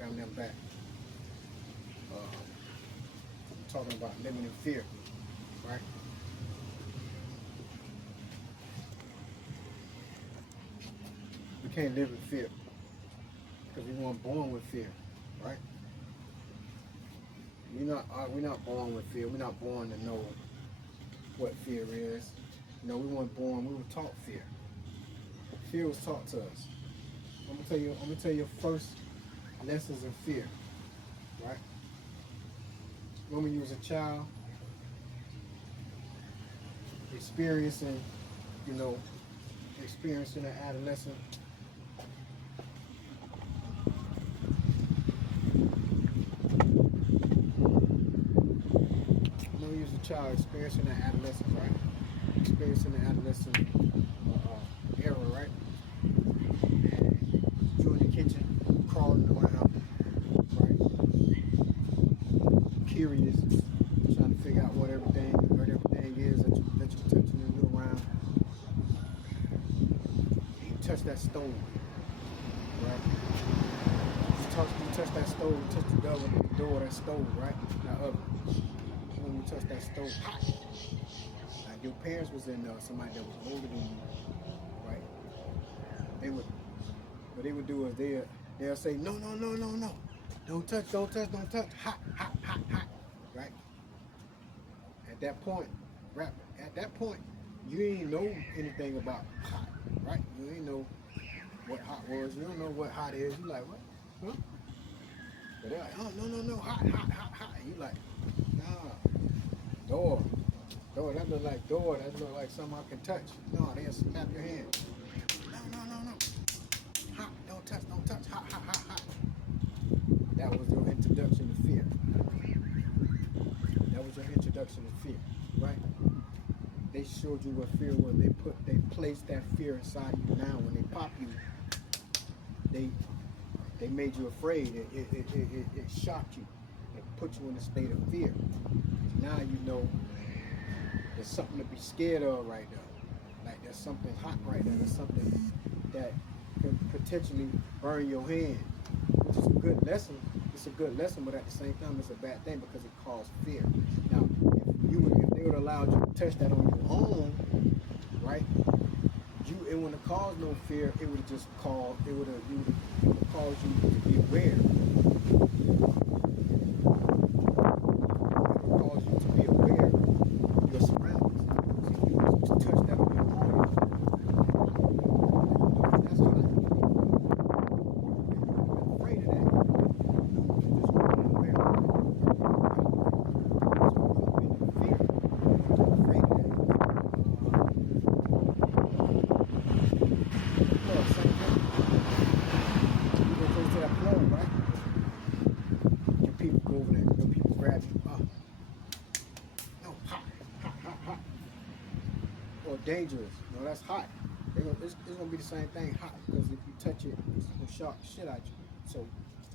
family, I'm back. Talking about living in fear, right? We can't live in fear because we weren't born with fear, right? We're not born with fear. We're not born to know what fear is. We weren't born. We were taught fear. Fear was taught to us. I'm gonna tell you first lessons in fear, right? When you was a child, experiencing, experiencing an adolescent. When you was a child, experiencing an adolescence, right? Experiencing the adolescent era, right? You in the kitchen, crawling around, right? Curious, trying to figure out what everything is that you're touching and you're around. You touch that stove, right? You touch that stove, you touch the door of that stove, right? That oven. When you touch that stove, hot. Like your parents was in there, somebody that was older than you, right? What they would do is they'll say, no, don't touch, hot, right? At that point, you ain't know anything about hot, right? You ain't know what hot was. You don't know what hot is. You like, what? Huh? But they're like, oh, no, hot. And you like, nah, door, that look like door. That look like something I can touch. No, they'll snap your hand. No. Hot, don't touch, hot. That was your introduction to fear. That was your introduction to fear, right? They showed you what fear was. They placed that fear inside of you. Now, when they pop you, they made you afraid. It shocked you. It put you in a state of fear. Now you know there's something to be scared of right now. Like there's something hot right now. There's something that can potentially burn your hand, which is a good lesson. It's a good lesson, but at the same time, it's a bad thing because it caused fear. Now, if they would allow you to touch that on your own, right? It wouldn't have caused no fear. It would have just caused. It would have caused you to be aware. It would cause you to be aware of your surroundings. So if you was to touch that on your own, that's hot. You're afraid of that. You just want to be aware of it. So you've been in fear. You're afraid of that. Same thing. You go close to that plug, right? Your people go over there. Your people grab you. No, hot. Or dangerous. No, that's hot. It's gonna be the same thing, hot. Because if you touch it, it's gonna shock the shit out you. So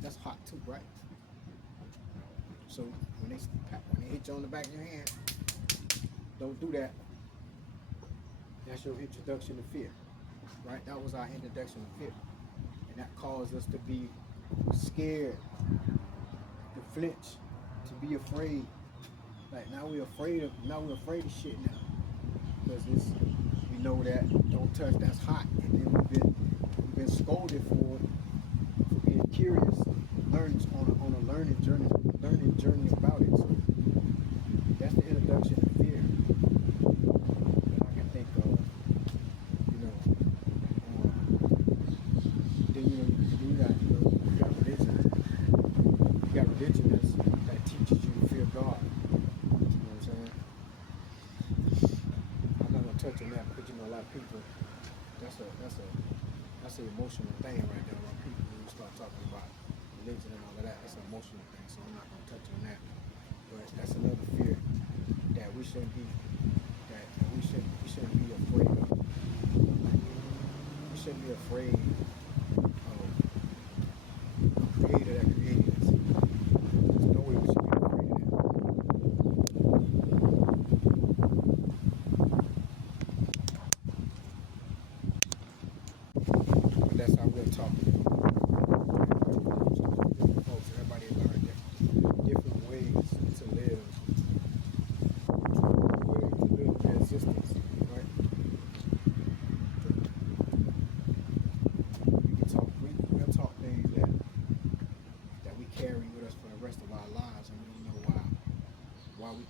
that's hot too, right? So when they hit you on the back of your hand, don't do that. That's your introduction to fear, right? That was our introduction to fear, and that caused us to be scared, to flinch, to be afraid. Like now we're afraid of shit now, because we know that don't touch, that's hot, and then we've been scolded for being curious, on a learning journey about it. So that's the introduction to fear that I can think of. Then you got religion. You got religion that teaches you to fear God. You know what I'm saying? I'm not gonna touch on that because a lot of people, that's an emotional thing right there. When you start talking about religion and all of that, that's an emotional thing. So I'm not gonna touch on that. But that's another fear that we shouldn't be afraid of. We shouldn't be afraid of a creator that created us. There's no way we should be afraid of that. But that's how we're talking.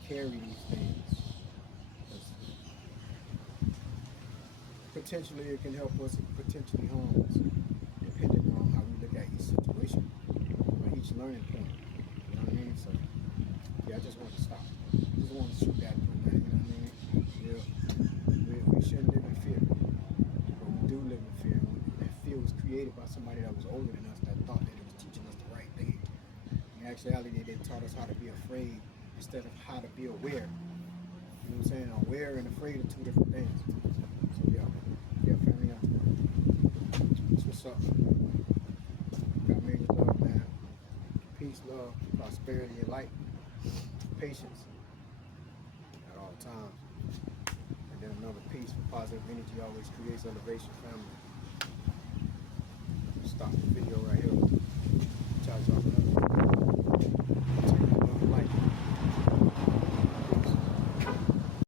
carry these things. 'Cause potentially it can help us, potentially harm us, depending on how we look at each situation or each learning point. You know what I mean? So yeah, I just want to stop. Just want to shoot that from that. You know what I mean? Yeah, we shouldn't live in fear, but we do live in fear. That fear was created by somebody that was older than us that thought that it was teaching us the right thing. In actuality, they taught us how to be afraid instead of how to be aware. You know what I'm saying? Aware and afraid are two different things. So yeah, family. That's what's up. Got major love, man. Peace, love, prosperity, and light. Patience at all times. And then another piece for positive energy always creates elevation, family. Stop the video right here. Ciao, ciao.